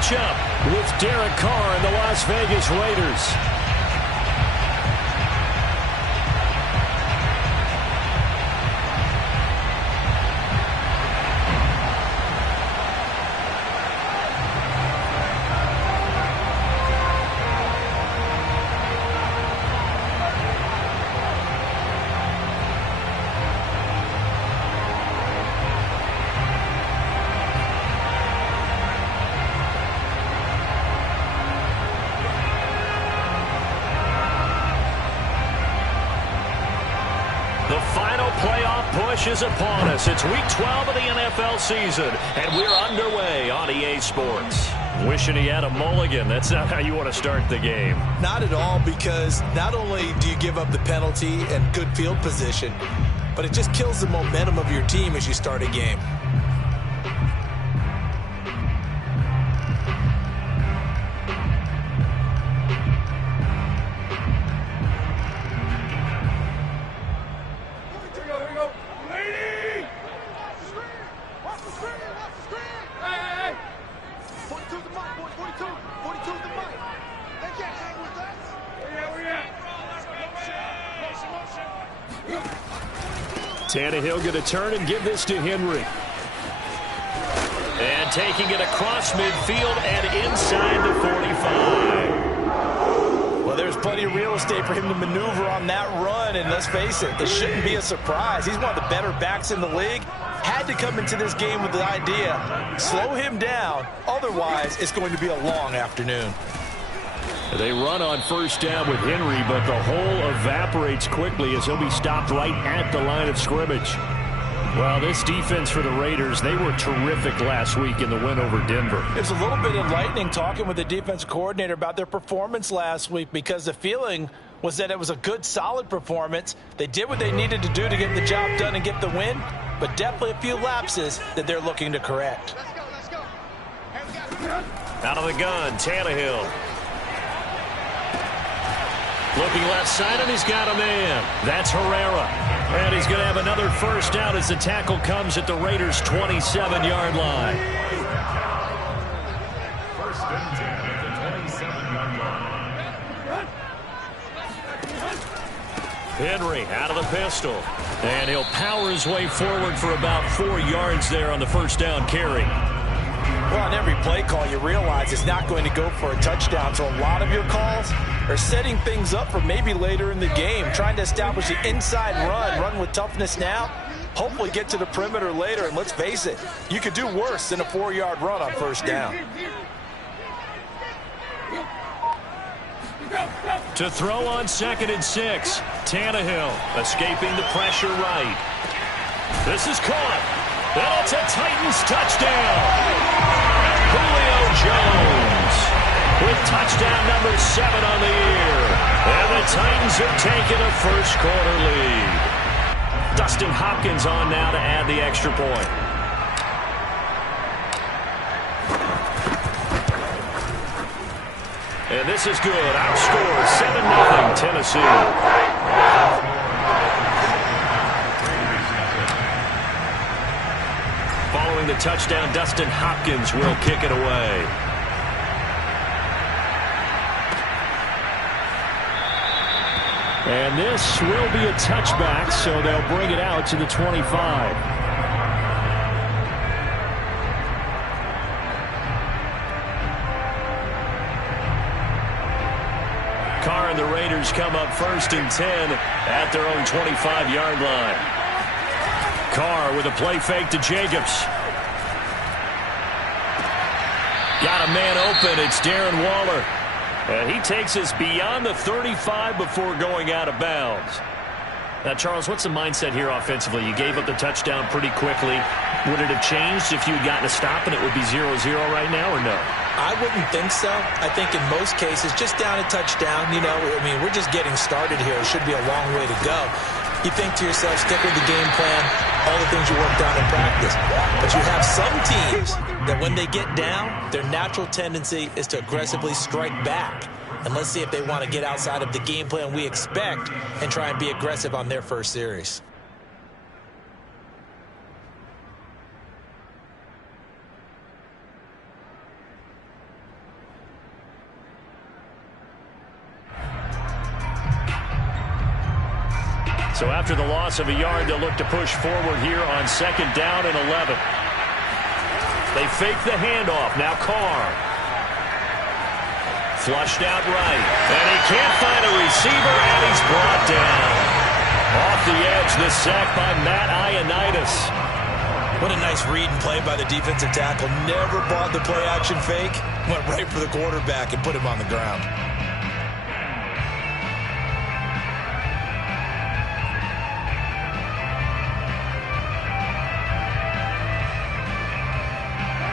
matchup with Derek Carr and the Las Vegas Raiders. Is upon us. It's week 12 of the NFL season, and we're underway on EA Sports. Wishing he had a mulligan. That's not how you want to start the game. Not at all, because not only do you give up the penalty and good field position, but it just kills the momentum of your team as you start a game. Tannehill going to turn and give this to Henry. And taking it across midfield and inside the 45. Well, there's plenty of real estate for him to maneuver on that run, and let's face it, this shouldn't be a surprise. He's one of the better backs in the league. Had to come into this game with the idea, slow him down, otherwise it's going to be a long afternoon. They run on first down with Henry, but the hole evaporates quickly as he'll be stopped right at the line of scrimmage. Well, this defense for the Raiders, they were terrific last week in the win over Denver. It's a little bit enlightening talking with the defense coordinator about their performance last week, because the feeling was that it was a good, solid performance. They did what they needed to do to get the job done and get the win, but definitely a few lapses that they're looking to correct. Out of the gun, Tannehill. Looking left side, and he's got a man. That's Herrera. And he's going to have another first down as the tackle comes at the Raiders' 27-yard line. First and 10 at the 27-yard line. Henry out of the pistol. And he'll power his way forward for about 4 yards there on the first down carry. Well, on every play call, you realize it's not going to go for a touchdown, so a lot of your calls are setting things up for maybe later in the game, trying to establish the inside run with toughness now, hopefully get to the perimeter later, and let's face it, you could do worse than a 4-yard run on first down. To throw on 2nd and 6, Tannehill escaping the pressure right. This is caught. And it's a Titans touchdown. Julio Jones with touchdown number 7 on the year. And the Titans have taken a first-quarter lead. Dustin Hopkins on now to add the extra point. And this is good. Outscore 7-0 Tennessee. Following the touchdown, Dustin Hopkins will kick it away. And this will be a touchback, so they'll bring it out to the 25. Carr and the Raiders come up 1st and 10 at their own 25-yard line. Carr with a play fake to Jacobs. Got a man open. It's Darren Waller. And he takes us beyond the 35 before going out of bounds. Now, Charles, what's the mindset here offensively? You gave up the touchdown pretty quickly. Would it have changed if you had gotten a stop and it would be 0-0 right now, or no? I wouldn't think so. I think in most cases, just down a touchdown, you know, I mean, we're just getting started here. It should be a long way to go. You think to yourself, stick with the game plan, all the things you worked out in practice. But you have some teams that when they get down, their natural tendency is to aggressively strike back. And let's see if they want to get outside of the game plan we expect and try and be aggressive on their first series. So after the loss of a yard, they'll look to push forward here on 2nd down and 11. They fake the handoff. Now Carr. Flushed out right. And he can't find a receiver, and he's brought down. Off the edge, the sack by Matt Ioannidis. What a nice read and play by the defensive tackle. Never bought the play-action fake. Went right for the quarterback and put him on the ground.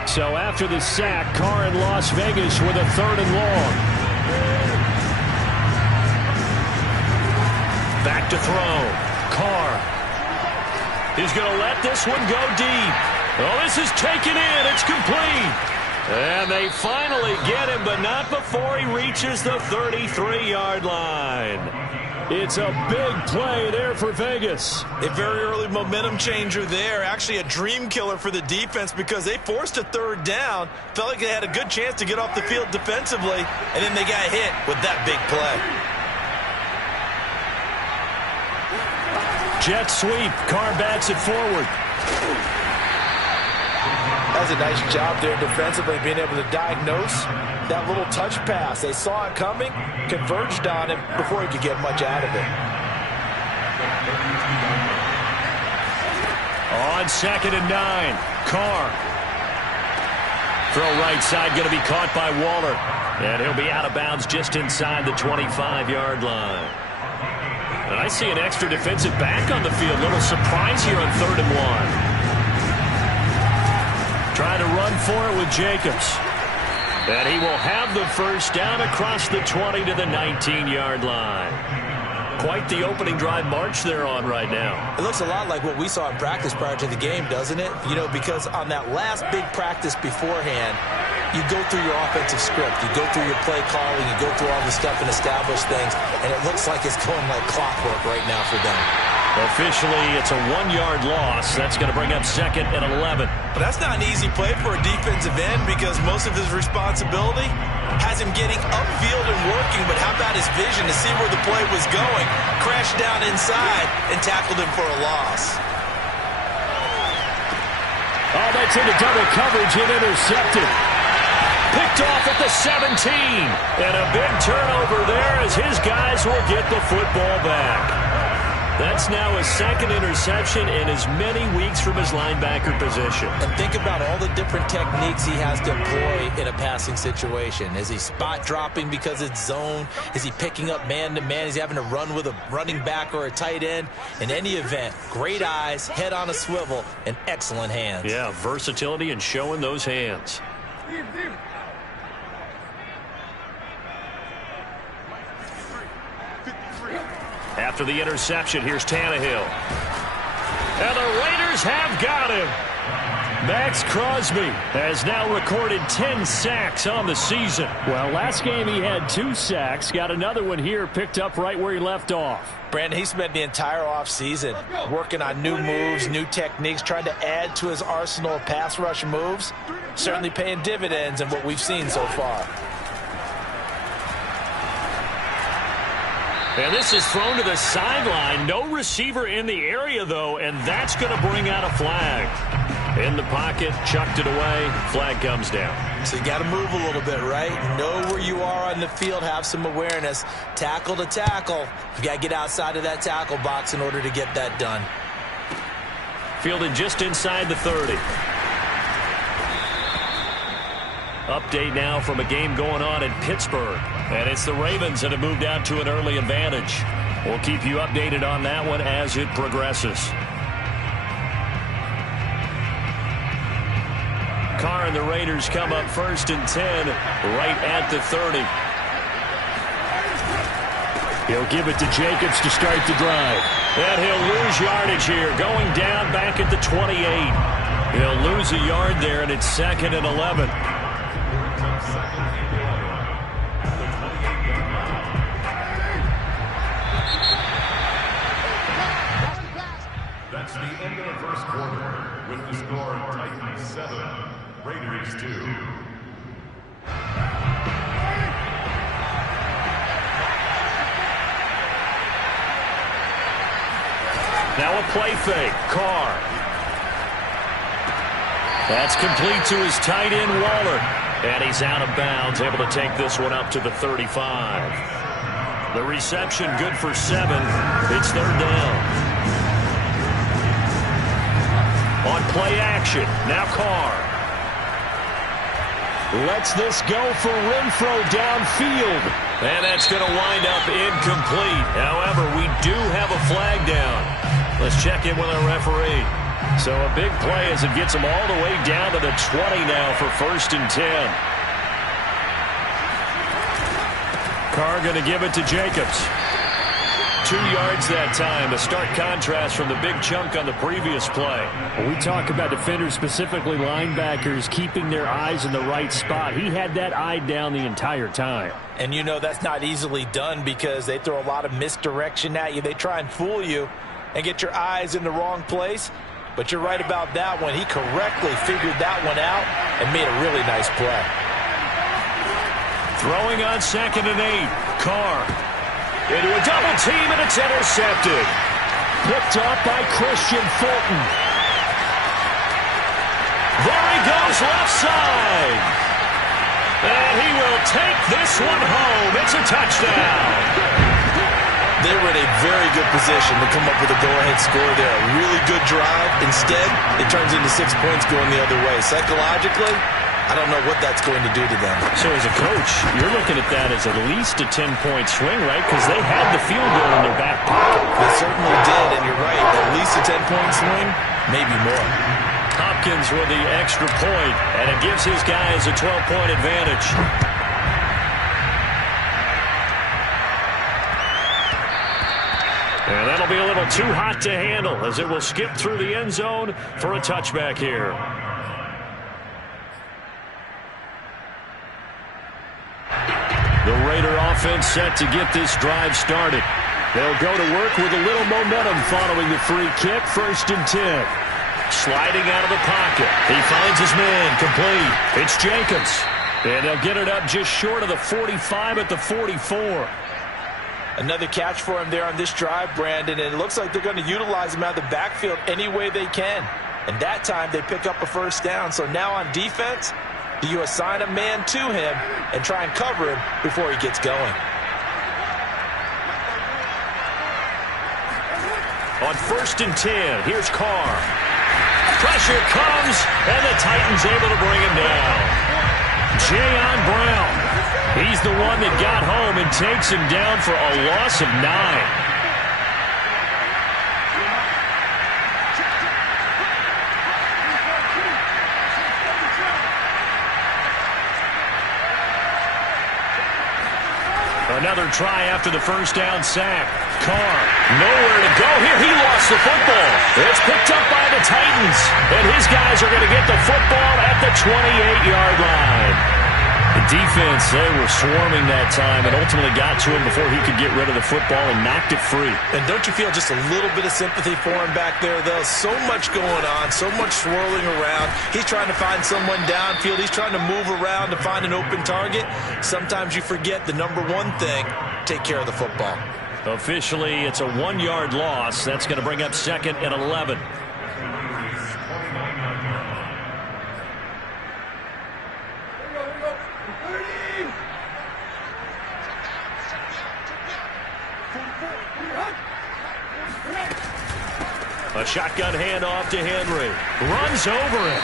So after the sack, Carr in Las Vegas with a 3rd and long. Back to throw. Carr. He's going to let this one go deep. Oh, this is taken in. It's complete. And they finally get him, but not before he reaches the 33-yard line. It's a big play there for Vegas. A very early momentum changer there. Actually a dream killer for the defense because they forced a 3rd down. Felt like they had a good chance to get off the field defensively, and then they got hit with that big play. Jet sweep. Carr bats it forward. That's a nice job there defensively, being able to diagnose that little touch pass. They saw it coming, converged on him before he could get much out of it. On 2nd and 9, Carr. Throw right side, going to be caught by Waller. And he'll be out of bounds just inside the 25-yard line. And I see an extra defensive back on the field. Little surprise here on 3rd and 1. Trying to run for it with Jacobs. And he will have the 1st down across the 20 to the 19-yard line. Quite the opening drive march they're on right now. It looks a lot like what we saw in practice prior to the game, doesn't it? You know, because on that last big practice beforehand, you go through your offensive script. You go through your play calling. You go through all the stuff and establish things. And it looks like it's going like clockwork right now for them. Officially, it's a 1-yard loss. That's going to bring up 2nd and 11. But that's not an easy play for a defensive end because most of his responsibility has him getting upfield and working. But how about his vision to see where the play was going? Crashed down inside and tackled him for a loss. Oh, that's into double coverage and intercepted. Picked off at the 17. And a big turnover there as his guys will get the football back. That's now his 2nd interception in as many weeks from his linebacker position. And think about all the different techniques he has to employ in a passing situation. Is he spot dropping because it's zone? Is he picking up man-to-man? Is he having to run with a running back or a tight end? In any event, great eyes, head on a swivel, and excellent hands. Yeah, versatility and showing those hands. After the interception, here's Tannehill. And the Raiders have got him. Max Crosby has now recorded 10 sacks on the season. Well, last game he had 2 sacks. Got another one here picked up right where he left off. Brandon, he spent the entire offseason working on new moves, new techniques, trying to add to his arsenal of pass rush moves. Certainly paying dividends in what we've seen so far. And this is thrown to the sideline. No receiver in the area, though, and that's going to bring out a flag. In the pocket, chucked it away, flag comes down. So you got to move a little bit, right? Know where you are on the field, have some awareness. Tackle to tackle. You got to get outside of that tackle box in order to get that done. Fielded just inside the 30. Update now from a game going on in Pittsburgh. And it's the Ravens that have moved out to an early advantage. We'll keep you updated on that one as it progresses. Carr and the Raiders come up 1st and 10 right at the 30. He'll give it to Jacobs to start the drive. And he'll lose yardage here, going down back at the 28. He'll lose a yard there, and it's 2nd and 11. That's the end of the first quarter with the score Titans 7, Raiders 2. Now a play fake. Carr. That's complete to his tight end, Waller. And he's out of bounds, able to take this one up to the 35. The reception good for 7. It's third down. On play action. Now Carr. Lets this go for Renfro downfield. And that's going to wind up incomplete. However, we do have a flag down. Let's check in with our referee. So a big play as it gets them all the way down to the 20 now for 1st and 10. Carr going to give it to Jacobs. 2 yards that time. A stark contrast from the big chunk on the previous play. When we talk about defenders, specifically linebackers, keeping their eyes in the right spot. He had that eye down the entire time. And you know that's not easily done because they throw a lot of misdirection at you. They try and fool you and get your eyes in the wrong place. But you're right about that one. He correctly figured that one out and made a really nice play. Throwing on 2nd and 8. Carr into a double team, and it's intercepted. Picked up by Christian Fulton. There he goes left side. And he will take this one home. It's a touchdown. They were in a very good position to come up with a go-ahead score there. A really good drive. Instead, it turns into 6 points going the other way. Psychologically, I don't know what that's going to do to them. So as a coach, you're looking at that as at least a 10-point swing, right? Because they had the field goal in their back pocket. They certainly did, and you're right. At least a 10-point swing, maybe more. Hopkins with the extra point, and it gives his guys a 12-point advantage. And that'll be a little too hot to handle as it will skip through the end zone for a touchback here. The Raider offense set to get this drive started. They'll go to work with a little momentum following the free kick. 1st and 10. Sliding out of the pocket. He finds his man complete. It's Jacobs. And they'll get it up just short of the 45 at the 44. Another catch for him there on this drive, Brandon, and it looks like they're going to utilize him out of the backfield any way they can. And that time they pick up a 1st down. So now on defense, do you assign a man to him and try and cover him before he gets going? On 1st and 10, here's Carr. Pressure comes, and the Titans able to bring him down. Jayon Brown. He's the one that got home and takes him down for a loss of 9. Another try after the 1st down sack. Carr, nowhere to go here. He lost the football. It's picked up by the Titans, and his guys are going to get the football at the 28-yard line. The defense, they were swarming that time and ultimately got to him before he could get rid of the football and knocked it free. And don't you feel just a little bit of sympathy for him back there, though? So much going on, so much swirling around. He's trying to find someone downfield. He's trying to move around to find an open target. Sometimes you forget the number one thing, take care of the football. Officially, it's a 1-yard loss. That's going to bring up 2nd and 11. A shotgun handoff to Henry. Runs over him.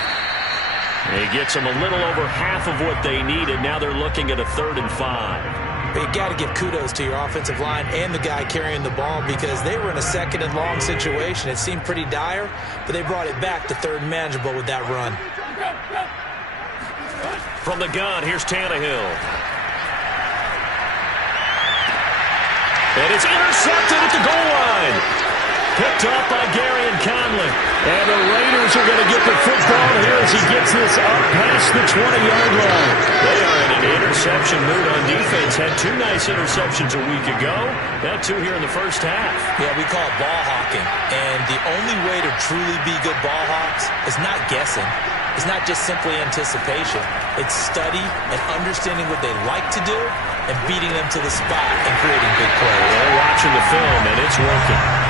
He gets them a little over half of what they needed. Now they're looking at a 3rd and 5. You got to give kudos to your offensive line and the guy carrying the ball because they were in a 2nd and long situation. It seemed pretty dire, but they brought it back to 3rd and manageable with that run. From the gun, here's Tannehill. And it's intercepted at the goal line. Picked up by Gary and Conley. And the Raiders are going to get the football here as he gets this up past the 20-yard line. They are in an interception mood on defense. Had 2 nice interceptions a week ago. Now 2 here in the 1st half. Yeah, we call it ball hawking. And the only way to truly be good ball hawks is not guessing. It's not just simply anticipation. It's study and understanding what they like to do and beating them to the spot and creating big plays. They're watching the film, and it's working.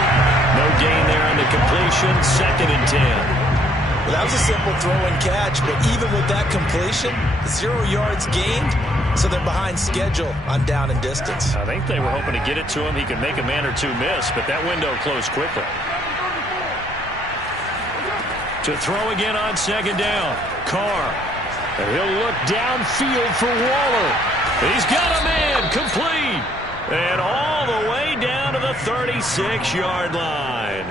No gain there on the completion. 2nd and 10. Well, that was a simple throw and catch, but even with that completion, 0 yards gained, so they're behind schedule on down and distance. I think they were hoping to get it to him. He could make a man or two miss, but that window closed quickly. To throw again on 2nd down. Carr. And he'll look downfield for Waller. He's got a man. Complete. And all the way down to the 36-yard line.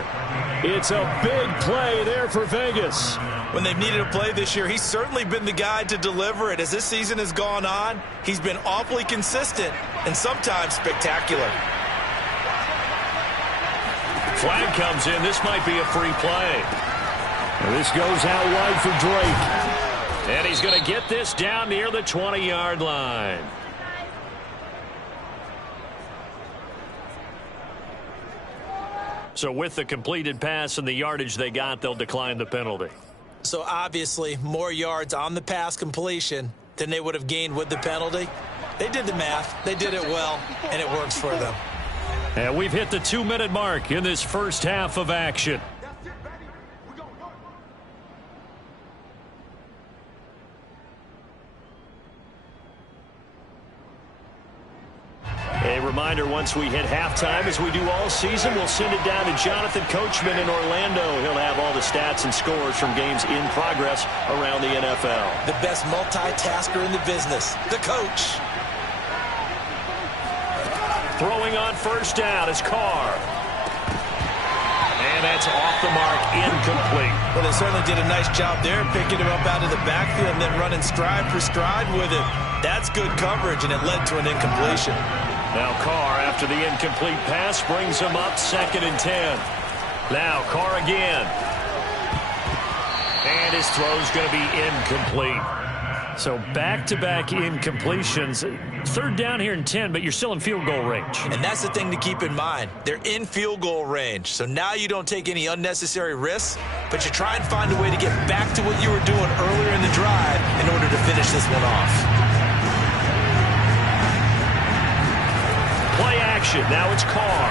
It's a big play there for Vegas. When they've needed a play this year, he's certainly been the guy to deliver it. As this season has gone on, he's been awfully consistent and sometimes spectacular. Flag comes in. This might be a free play. And this goes out wide for Drake. And he's going to get this down near the 20-yard line. So with the completed pass and the yardage they got, they'll decline the penalty. So obviously, more yards on the pass completion than they would have gained with the penalty. They did the math. They did it well, and it works for them. And we've hit the 2-minute mark in this first half of action. A reminder, once we hit halftime, as we do all season, we'll send it down to Jonathan Coachman in Orlando. He'll have all the stats and scores from games in progress around the NFL. The best multitasker in the business, the coach. Throwing on 1st down is Carr. And that's off the mark, incomplete. Well, they certainly did a nice job there, picking him up out of the backfield and then running stride for stride with him. That's good coverage, and it led to an incompletion. Now Carr, after the incomplete pass, brings him up 2nd and 10. Now Carr again. And his throw's going to be incomplete. So back-to-back incompletions. 3rd down here and 10, but you're still in field goal range. And that's the thing to keep in mind. They're in field goal range. So now you don't take any unnecessary risks, but you try and find a way to get back to what you were doing earlier in the drive in order to finish this one off. Play action. Now it's Carr.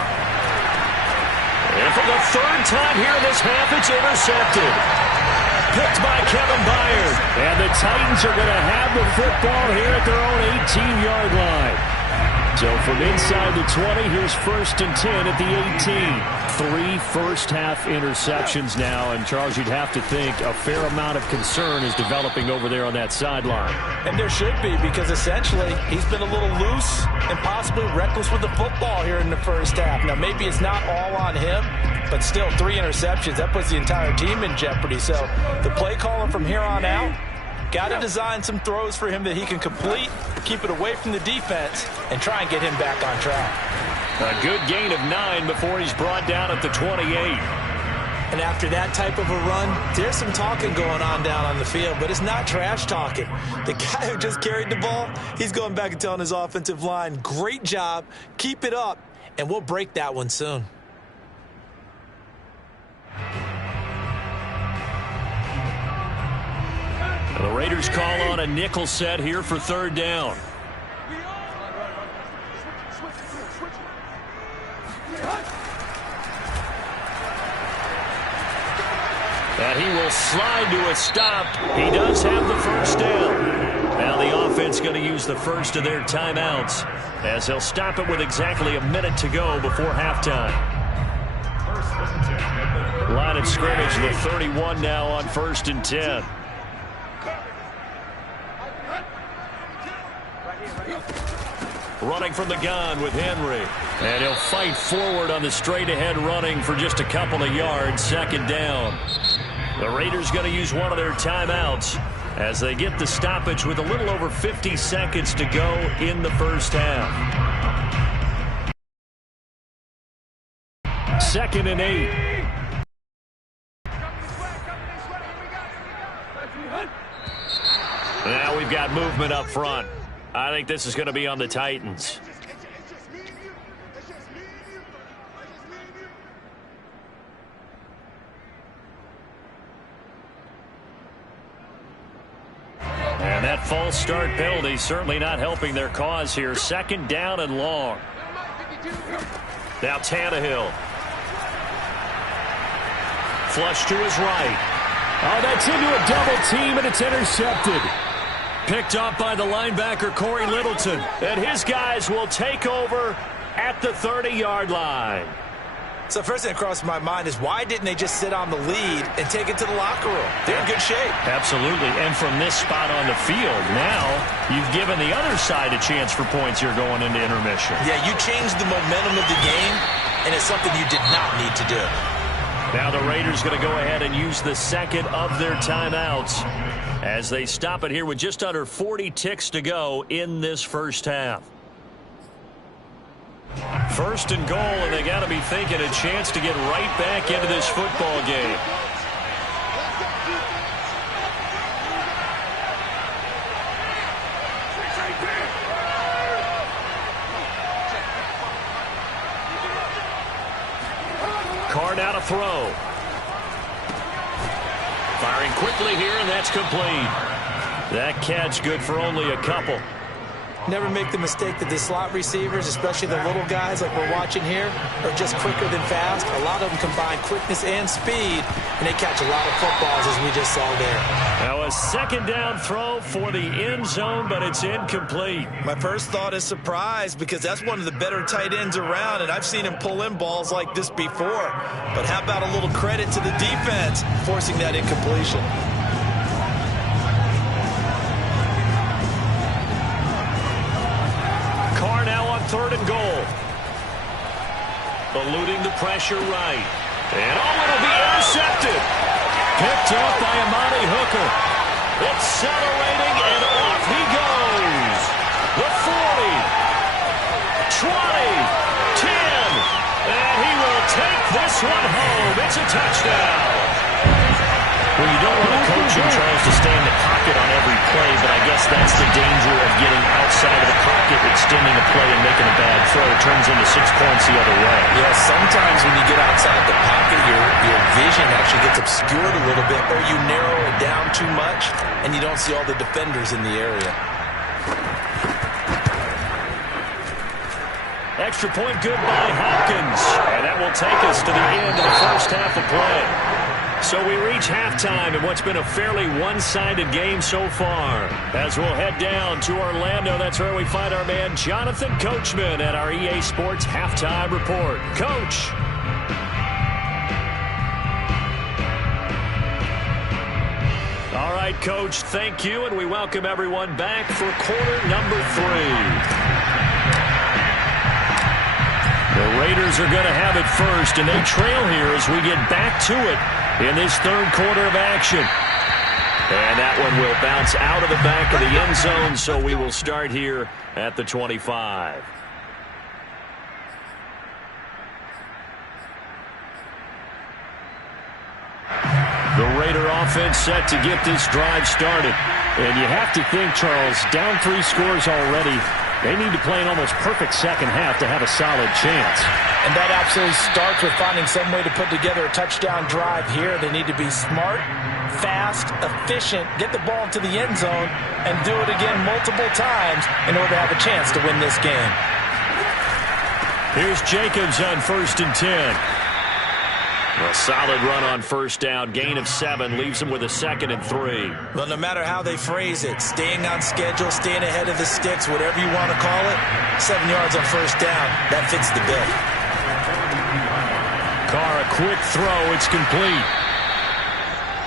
And for the 3rd time here in this half, it's intercepted. Picked by Kevin Byard. And the Titans are going to have the football here at their own 18-yard line. So from inside the 20, here's 1st and 10 at the 18. 3 first-half interceptions now. And, Charles, you'd have to think a fair amount of concern is developing over there on that sideline. And there should be, because essentially he's been a little loose and possibly reckless with the football here in the first half. Now, maybe it's not all on him, but still 3 interceptions. That puts the entire team in jeopardy. So the play calling from here on out, got to design some throws for him that he can complete, keep it away from the defense, and try and get him back on track. A good gain of 9 before he's brought down at the 28. And after that type of a run, there's some talking going on down on the field, but it's not trash talking. The guy who just carried the ball, he's going back and telling his offensive line, great job, keep it up, and we'll break that one soon. The Raiders call on a nickel set here for 3rd down. And he will slide to a stop. He does have the 1st down. Now the offense going to use the first of their timeouts as they'll stop it with exactly a minute to go before halftime. Line of scrimmage, the 31 now on 1st and 10. Running from the gun with Henry. And he'll fight forward on the straight-ahead running for just a couple of yards. 2nd down. The Raiders going to use one of their timeouts as they get the stoppage with a little over 50 seconds to go in the first half. 2nd and 8. Now we've got movement up front. I think this is going to be on the Titans. And that false start penalty certainly not helping their cause here. 2nd down and long. Now Tannehill. Flush to his right. Oh, that's into a double team, and it's intercepted. Picked up by the linebacker, Corey Littleton. And his guys will take over at the 30-yard line. So the first thing that crossed my mind is why didn't they just sit on the lead and take it to the locker room? They're in good shape. Absolutely. And from this spot on the field, now you've given the other side a chance for points here going into intermission. Yeah, you changed the momentum of the game, and it's something you did not need to do. Now the Raiders going to go ahead and use the second of their timeouts as they stop it here with just under 40 ticks to go in this first half. First and goal, and they got to be thinking a chance to get right back into this football game. Carr now to throw. Firing quickly here, and that's complete. That catch good for only a couple. Never make the mistake that the slot receivers, especially the little guys like we're watching here, are just quicker than fast. A lot of them combine quickness and speed, and they catch a lot of footballs, as we just saw there. Now a second down throw for the end zone, but it's incomplete. My first thought is surprise, because that's one of the better tight ends around, and I've seen him pull in balls like this before. But how about a little credit to the defense forcing that incompletion? Third and goal. Eluding the pressure right. And it'll be intercepted. Picked up by Amani Hooker. Accelerating, and off he goes. The 40. 20. 10. And he will take this one home. It's a touchdown. Well, you don't want a coach in Charles to stay in the pocket on every play, but I guess that's the danger of getting outside of the pocket, extending a play, and making a bad throw. It turns into 6 points the other way. Yeah, sometimes when you get outside the pocket, your vision actually gets obscured a little bit, or you narrow it down too much, and you don't see all the defenders in the area. Extra point good by Hopkins, and that will take us to the end of the first half of play. So we reach halftime in what's been a fairly one-sided game so far. As we'll head down to Orlando, that's where we find our man Jonathan Coachman at our EA Sports Halftime Report. Coach. All right, Coach, thank you, and we welcome everyone back for quarter number 3. The Raiders are going to have it first, and they trail here as we get back to it in this third quarter of action. And that one will bounce out of the back of the end zone, so we will start here at the 25. The Raider offense set to get this drive started. And you have to think, Charles, down 3 scores already. They need to play an almost perfect second half to have a solid chance. And that absolutely starts with finding some way to put together a touchdown drive here. They need to be smart, fast, efficient, get the ball to the end zone, and do it again multiple times in order to have a chance to win this game. Here's Jacobs on 1st and 10. A solid run on first down. Gain of 7 leaves him with a 2nd and 3. Well, no matter how they phrase it, staying on schedule, staying ahead of the sticks, whatever you want to call it, 7 yards on first down, that fits the bill. Carr, a quick throw. It's complete.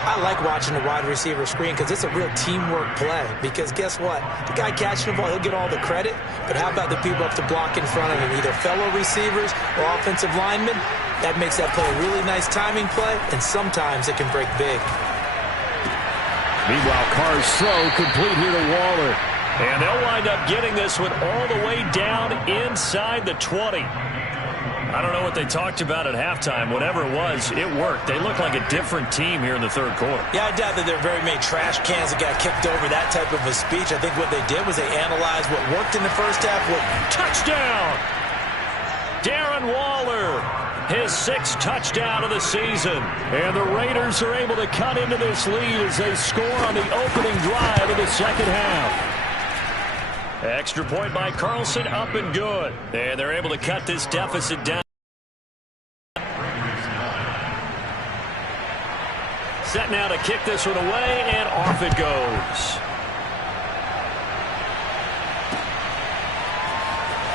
I like watching the wide receiver screen because it's a real teamwork play. Because guess what? The guy catching the ball, he'll get all the credit. But how about the people up to block in front of him, either fellow receivers or offensive linemen? That makes that play a really nice timing play, and sometimes it can break big. Meanwhile, Carr's throw complete here to Waller. And they'll wind up getting this one all the way down inside the 20. I don't know what they talked about at halftime. Whatever it was, it worked. They look like a different team here in the third quarter. Yeah, I doubt that there are very many trash cans that got kicked over that type of a speech. I think what they did was they analyzed what worked in the first half. Touchdown! Darren Waller, his 6th touchdown of the season. And the Raiders are able to cut into this lead as they score on the opening drive of the second half. Extra point by Carlson, up and good. And they're able to cut this deficit down. set now to kick this one away, and off it goes.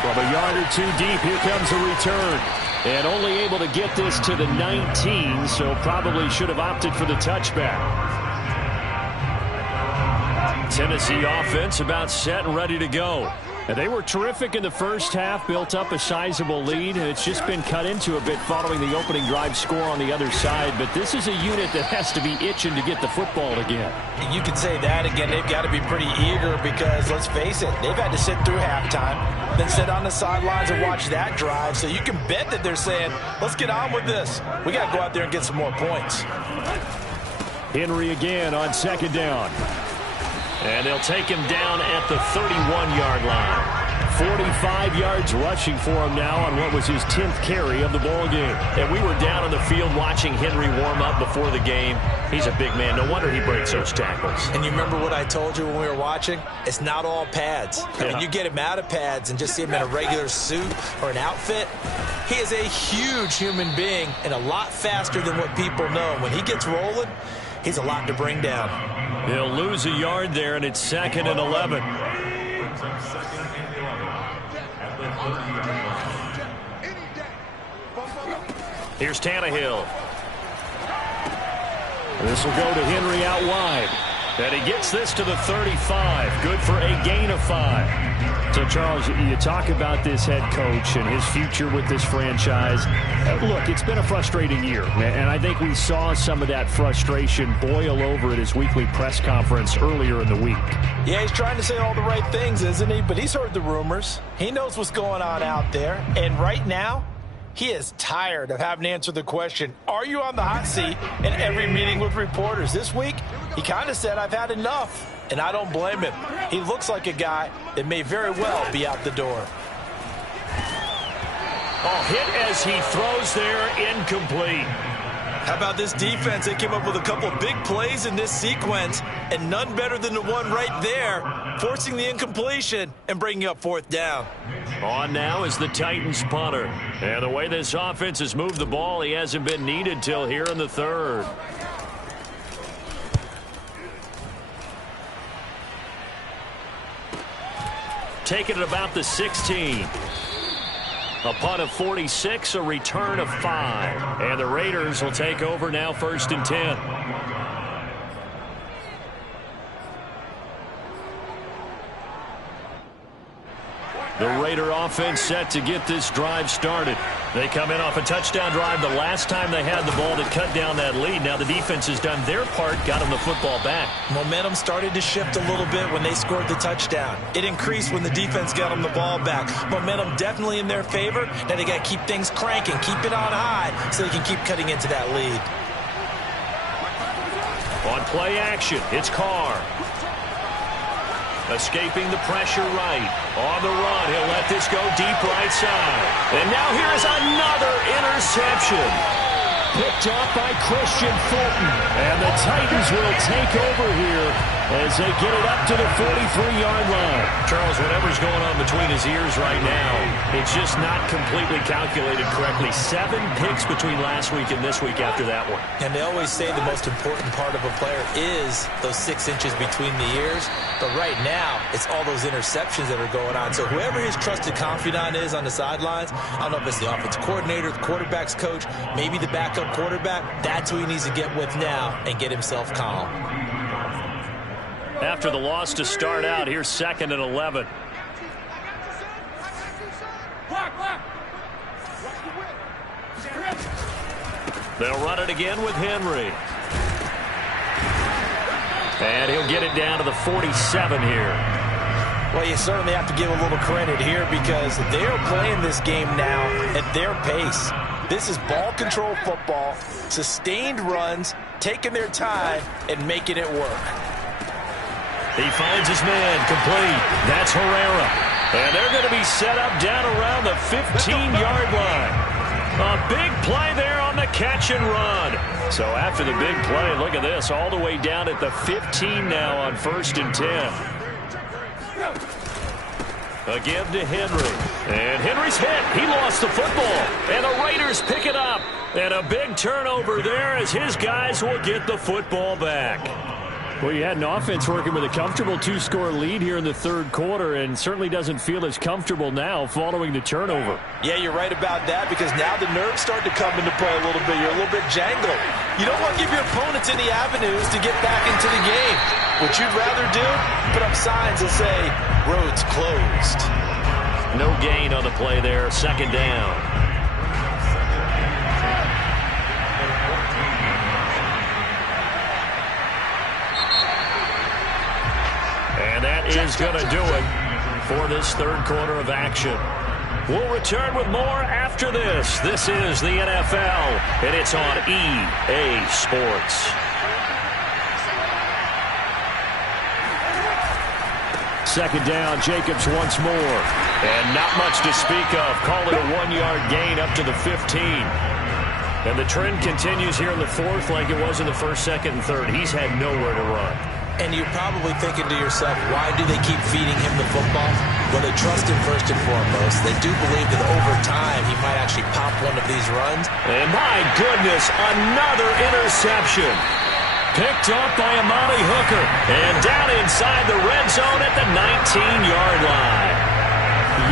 From a yard or two deep, here comes a return. And only able to get this to the 19, so probably should have opted for the touchback. Tennessee offense about set and ready to go. And they were terrific in the first half, built up a sizable lead, and it's just been cut into a bit following the opening drive score on the other side. But this is a unit that has to be itching to get the football again. You could say that again. They've got to be pretty eager because, let's face it, they've had to sit through halftime, then sit on the sidelines and watch that drive. So you can bet that they're saying, let's get on with this. We got to go out there and get some more points. Henry again on second down. And they'll take him down at the 31-yard line. 45 yards rushing for him now on what was his 10th carry of the ball game. And we were down on the field watching Henry warm up before the game. He's a big man. No wonder he breaks those tackles. And you remember what I told you when we were watching? It's not all pads. I mean, you get him out of pads and just see him in a regular suit or an outfit. He is a huge human being and a lot faster than what people know. When he gets rolling, he's a lot to bring down. He'll lose a yard there, and it's 2nd and 11. Here's Tannehill. This will go to Henry out wide. And he gets this to the 35. Good for a gain of 5. So, Charles, you talk about this head coach and his future with this franchise. Look, it's been a frustrating year, and I think we saw some of that frustration boil over at his weekly press conference earlier in the week. Yeah, he's trying to say all the right things, isn't he? But he's heard the rumors. He knows what's going on out there. And right now, he is tired of having to answer the question, are you on the hot seat, in every meeting with reporters. This week, he kind of said, I've had enough. And I don't blame him. He looks like a guy that may very well be out the door. Oh, hit as he throws there, incomplete. How about this defense? They came up with a couple big plays in this sequence, and none better than the one right there, forcing the incompletion and bringing up 4th down. On now is the Titans punter. And the way this offense has moved the ball, he hasn't been needed till here in the 3rd. Taking it about the 16. A punt of 46, a return of 5. And the Raiders will take over now 1st and 10. The Raider offense set to get this drive started. They come in off a touchdown drive the last time they had the ball that cut down that lead. Now the defense has done their part, got them the football back. Momentum started to shift a little bit when they scored the touchdown. It increased when the defense got them the ball back. Momentum definitely in their favor. Now they got to keep things cranking, keep it on high so they can keep cutting into that lead. On play action, it's Carr. Escaping the pressure right. On the run, he'll let this go deep right side. And now here is another interception. Picked off by Christian Fulton. And the Titans will take over here as they get it up to the 43-yard line. Charles, whatever's going on between his ears right now, it's just not completely calculated correctly. 7 picks between last week and this week after that one. And they always say the most important part of a player is those 6 inches between the ears. But right now, it's all those interceptions that are going on. So whoever his trusted confidant is on the sidelines, I don't know if it's the offensive coordinator, the quarterback's coach, maybe the backup quarterback, that's who he needs to get with now and get himself calm. After the loss to start out, here's 2nd and 11. They'll run it again with Henry. And he'll get it down to the 47 here. Well, you certainly have to give a little credit here because they're playing this game now at their pace. This is ball control football, sustained runs, taking their time, and making it work. He finds his man, complete. That's Herrera. And they're going to be set up down around the 15-yard line. A big play there on the catch and run. So after the big play, look at this, all the way down at the 15 now on 1st and 10. Again to Henry. And Henry's hit. He lost the football. And the Raiders pick it up. And a big turnover there as his guys will get the football back. Well, you had an offense working with a comfortable 2-score lead here in the third quarter and certainly doesn't feel as comfortable now following the turnover. Yeah, you're right about that because now the nerves start to come into play a little bit. You're a little bit jangled. You don't want to give your opponents any avenues to get back into the game. What you'd rather do, put up signs that say, roads closed. No gain on the play there, second down. And that is going to do it for this third quarter of action. We'll return with more after this. This is the NFL, and it's on EA Sports. Second down, Jacobs once more. And not much to speak of. Call it a 1-yard gain up to the 15. And the trend continues here in the fourth like it was in the first, second, and third. He's had nowhere to run. And you're probably thinking to yourself, why do they keep feeding him the football? Well, they trust him first and foremost. They do believe that over time he might actually pop one of these runs. And my goodness, another interception. Picked up by Amani Hooker. And down inside the red zone at the 19-yard line.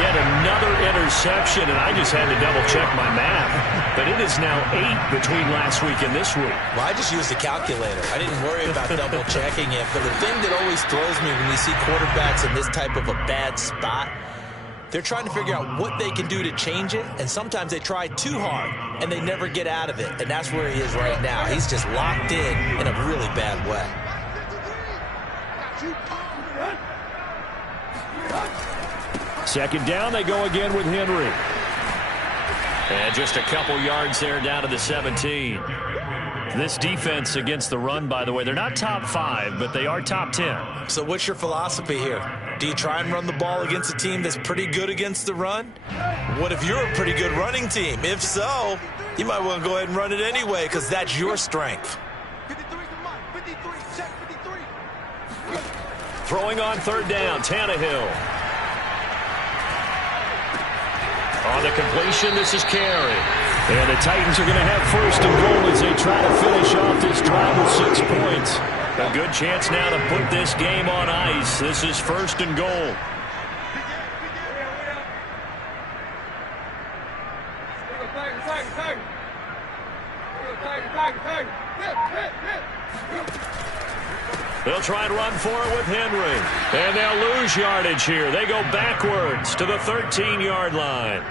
Yet another interception, and I just had to double-check my math. But it is now 8 between last week and this week. Well, I just used a calculator. I didn't worry about double-checking it. But the thing that always throws me when you see quarterbacks in this type of a bad spot, they're trying to figure out what they can do to change it, and sometimes they try too hard, and they never get out of it. And that's where he is right now. He's just locked in a really bad way. Second down, they go again with Henry. And just a couple yards there down to the 17. This defense against the run, by the way, they're not top 5, but they are top 10. So what's your philosophy here? Do you try and run the ball against a team that's pretty good against the run? What if you're a pretty good running team? If so, you might want to go ahead and run it anyway because that's your strength. Throwing on third down, Tannehill. On the completion, this is Carey. And the Titans are going to have first and goal as they try to finish off this drive with 6 points. A good chance now to put this game on ice. This is first and goal. They'll try and run for it with Henry. And they'll lose yardage here. They go backwards to the 13-yard line.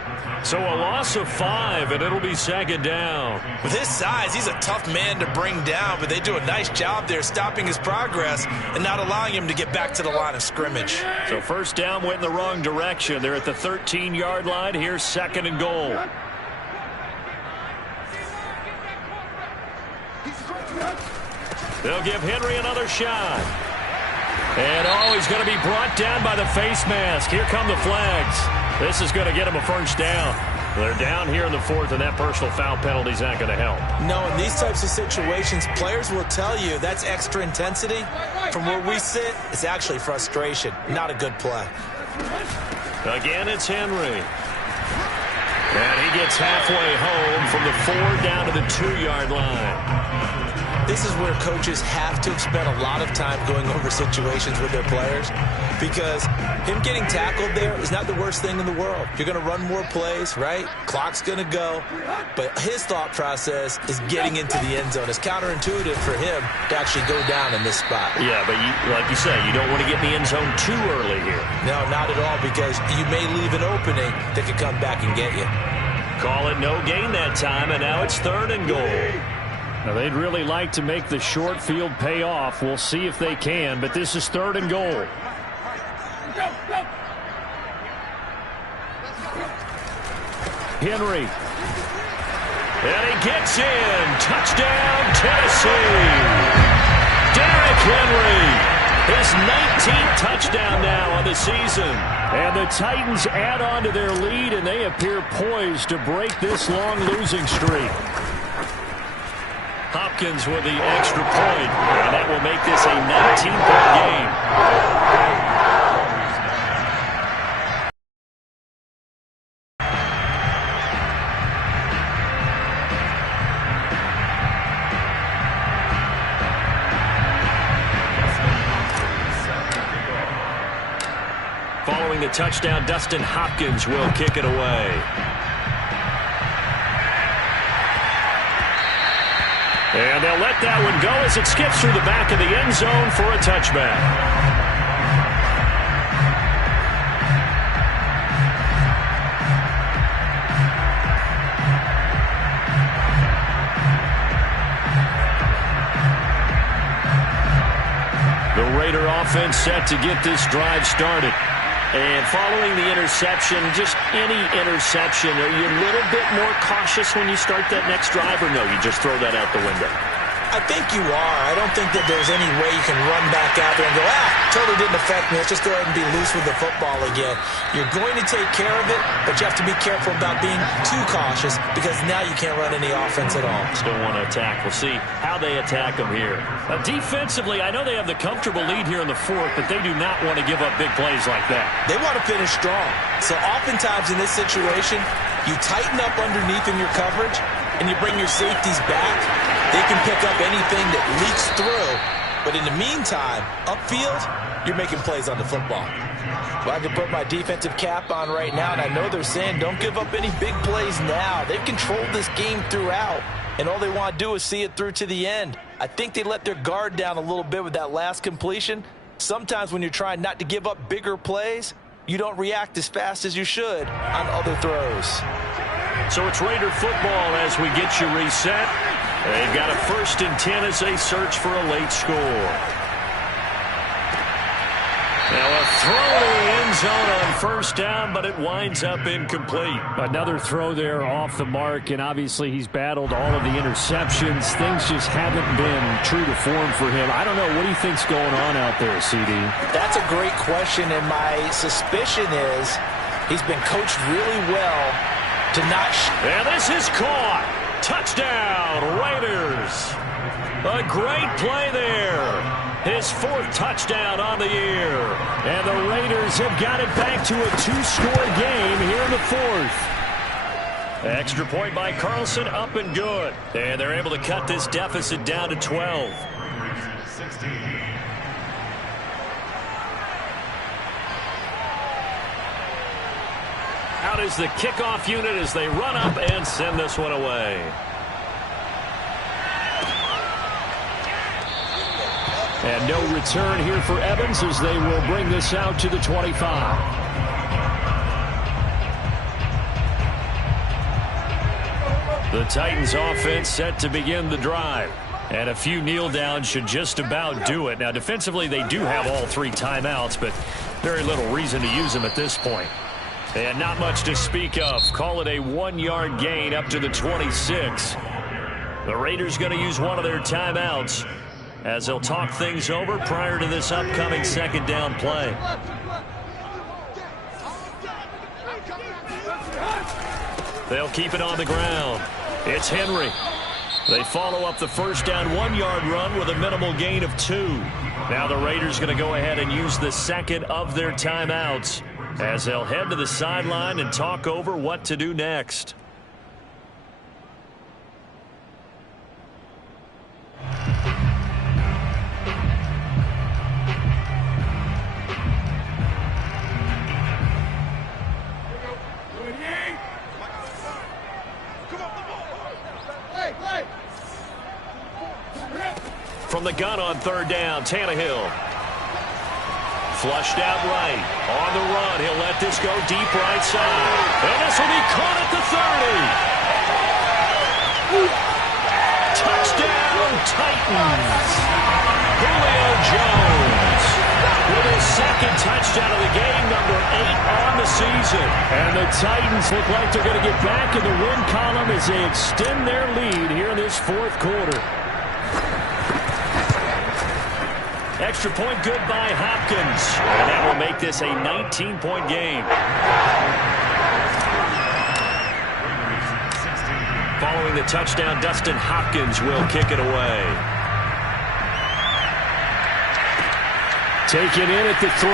So a loss of 5, and it'll be second down. With his size, he's a tough man to bring down, but they do a nice job there stopping his progress and not allowing him to get back to the line of scrimmage. So first down went in the wrong direction. They're at the 13-yard line. Here's second and goal. They'll give Henry another shot. And, he's going to be brought down by the face mask. Here come the flags. This is going to get him a first down. They're down here in the fourth, and that personal foul penalty is not going to help. No, in these types of situations, players will tell you that's extra intensity. From where we sit, it's actually frustration. Not a good play. Again, it's Henry. And he gets halfway home from the 4 down to the 2-yard line. This is where coaches have to spend a lot of time going over situations with their players because him getting tackled there is not the worst thing in the world. You're going to run more plays, right? Clock's going to go. But his thought process is getting into the end zone. It's counterintuitive for him to actually go down in this spot. Yeah, but like you say, you don't want to get in the end zone too early here. No, not at all, because you may leave an opening that could come back and get you. Call it no gain that time, and now it's third and goal. Now, they'd really like to make the short field pay off. We'll see if they can, but this is third and goal. Henry. And he gets in. Touchdown, Tennessee. Derrick Henry. His 19th touchdown now on the season. And the Titans add on to their lead, and they appear poised to break this long losing streak. Hopkins with the extra point, and that will make this a 19-point game. Following the touchdown, Dustin Hopkins will kick it away. And they'll let that one go as it skips through the back of the end zone for a touchback. The Raider offense set to get this drive started. And following the interception, just any interception, are you a little bit more cautious when you start that next drive, or no, you just throw that out the window? I think you are. I don't think that there's any way you can run back out there and go, totally didn't affect me. Let's just go ahead and be loose with the football again. You're going to take care of it, but you have to be careful about being too cautious because now you can't run any offense at all. Still want to attack. We'll see how they attack them here. Defensively, I know they have the comfortable lead here in the fourth, but they do not want to give up big plays like that. They want to finish strong. So oftentimes in this situation, you tighten up underneath in your coverage and you bring your safeties back. They can pick up anything that leaks through. But in the meantime, upfield, you're making plays on the football. Well, I can put my defensive cap on right now, and I know they're saying don't give up any big plays now. They've controlled this game throughout, and all they want to do is see it through to the end. I think they let their guard down a little bit with that last completion. Sometimes when you're trying not to give up bigger plays, you don't react as fast as you should on other throws. So it's Raider football as we get you reset. They've got a 1st and 10 as they search for a late score. Now a throw to the end zone on 1st down, but it winds up incomplete. Another throw there off the mark, and obviously he's battled all of the interceptions. Things just haven't been true to form for him. I don't know. What do you think's going on out there, CD? That's a great question, and my suspicion is he's been coached really well to not... And this is caught. Touchdown, Raiders. A great play there. His 4th touchdown on the year. And the Raiders have got it back to a 2-score game here in the 4th. Extra point by Carlson, up and good. And they're able to cut this deficit down to 12. Out is the kickoff unit as they run up and send this one away. And no return here for Evans as they will bring this out to the 25. The Titans offense set to begin the drive. And a few kneel downs should just about do it. Now defensively they do have all 3 timeouts, but very little reason to use them at this point. And not much to speak of. Call it a 1-yard gain up to the 26. The Raiders going to use one of their timeouts as they'll talk things over prior to this upcoming 2nd down play. They'll keep it on the ground. It's Henry. They follow up the 1st down 1-yard run with a minimal gain of 2. Now the Raiders going to go ahead and use the 2nd of their timeouts as they'll head to the sideline and talk over what to do next. From the gun on 3rd down, Tannehill. Flushed out right. On the run, he'll let this go deep right side. And this will be caught at the 30. Touchdown, Titans. Julio Jones with his 2nd touchdown of the game, number 8 on the season. And the Titans look like they're going to get back in the win column as they extend their lead here in this 4th quarter. Extra point good by Hopkins. And that will make this a 19-point game. Following the touchdown, Dustin Hopkins will kick it away. Taken in at the 3.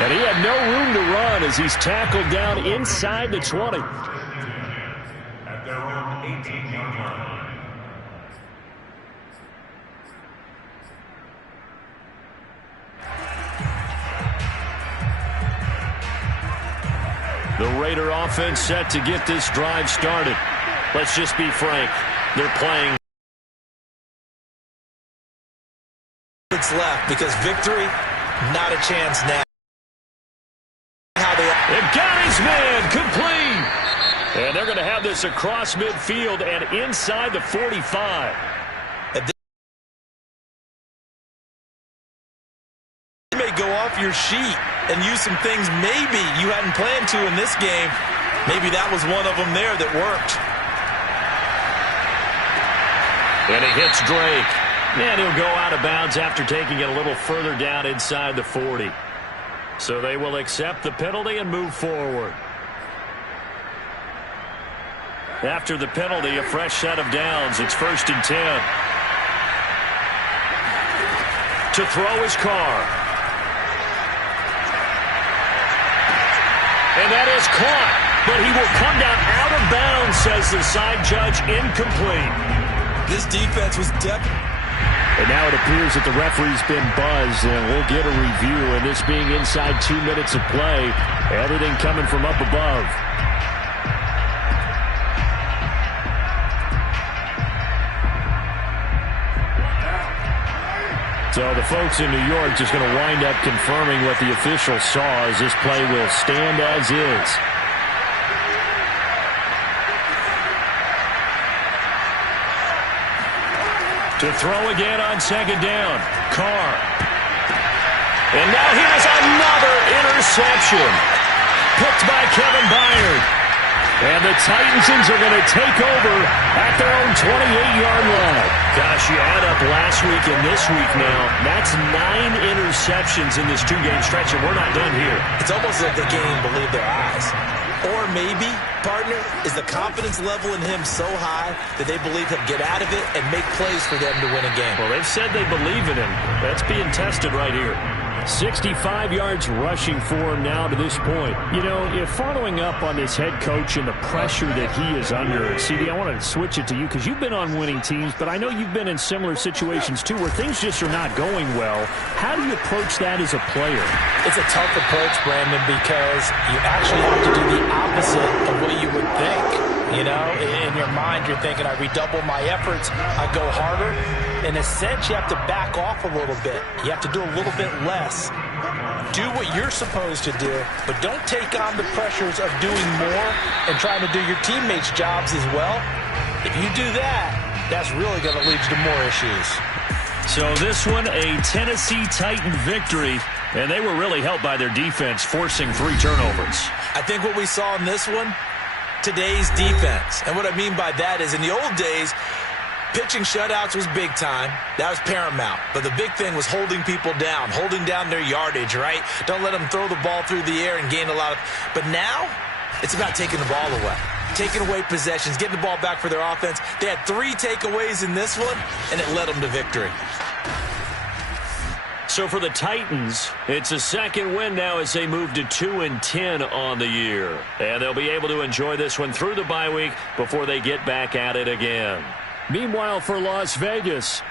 And he had no room to run as he's tackled down inside the 20. At their own 18-yard line. The Raider offense set to get this drive started. Let's just be frank. They're playing. It's left because victory, not a chance now. They've got his man complete. And they're going to have this across midfield and inside the 45. You may go off your sheet and use some things maybe you hadn't planned to in this game. Maybe that was one of them there that worked. And he hits Drake. And he'll go out of bounds after taking it a little further down inside the 40. So they will accept the penalty and move forward. After the penalty, a fresh set of downs. It's 1st and 10. To throw his Carr. And that is caught. But he will come down out of bounds, says the side judge. Incomplete. This defense was definitely. And now it appears that the referee's been buzzed, and we'll get a review. And this being inside 2 minutes of play, everything coming from up above. So the folks in New York just going to wind up confirming what the official saw, as this play will stand as is. To throw again on 2nd down. Carr. And now here's another interception. Picked by Kevin Byard. And the Titans are going to take over at their own 28-yard line. Gosh, you add up last week and this week now. That's 9 interceptions in this 2-game stretch, and we're not done here. It's almost like they can't even believe their eyes. Or maybe, partner, is the confidence level in him so high that they believe he'll get out of it and make plays for them to win a game. Well, they've said they believe in him. That's being tested right here. 65 yards rushing for him now to this point. You know, if following up on this head coach and the pressure that he is under, CD, I want to switch it to you because you've been on winning teams, but I know you've been in similar situations too where things just are not going well. How do you approach that as a player? It's a tough approach, Brandon, because you actually have to do the opposite of what you would think. You know, in your mind, you're thinking, I redouble my efforts, I go harder. In a sense, you have to back off a little bit. You have to do a little bit less. Do what you're supposed to do, but don't take on the pressures of doing more and trying to do your teammates' jobs as well. If you do that, that's really going to lead you to more issues. So this one, a Tennessee Titan victory, and they were really helped by their defense, forcing 3 turnovers. I think what we saw in this one, today's defense. And what I mean by that is in the old days, pitching shutouts was big time. That was paramount. But the big thing was holding people down, holding down their yardage, right? Don't let them throw the ball through the air and gain a lot of... But now, it's about taking the ball away. Taking away possessions, getting the ball back for their offense. They had 3 takeaways in this one, and it led them to victory. So for the Titans, it's a second win now as they move to 2-10 on the year. And they'll be able to enjoy this one through the bye week before they get back at it again. Meanwhile, for Las Vegas,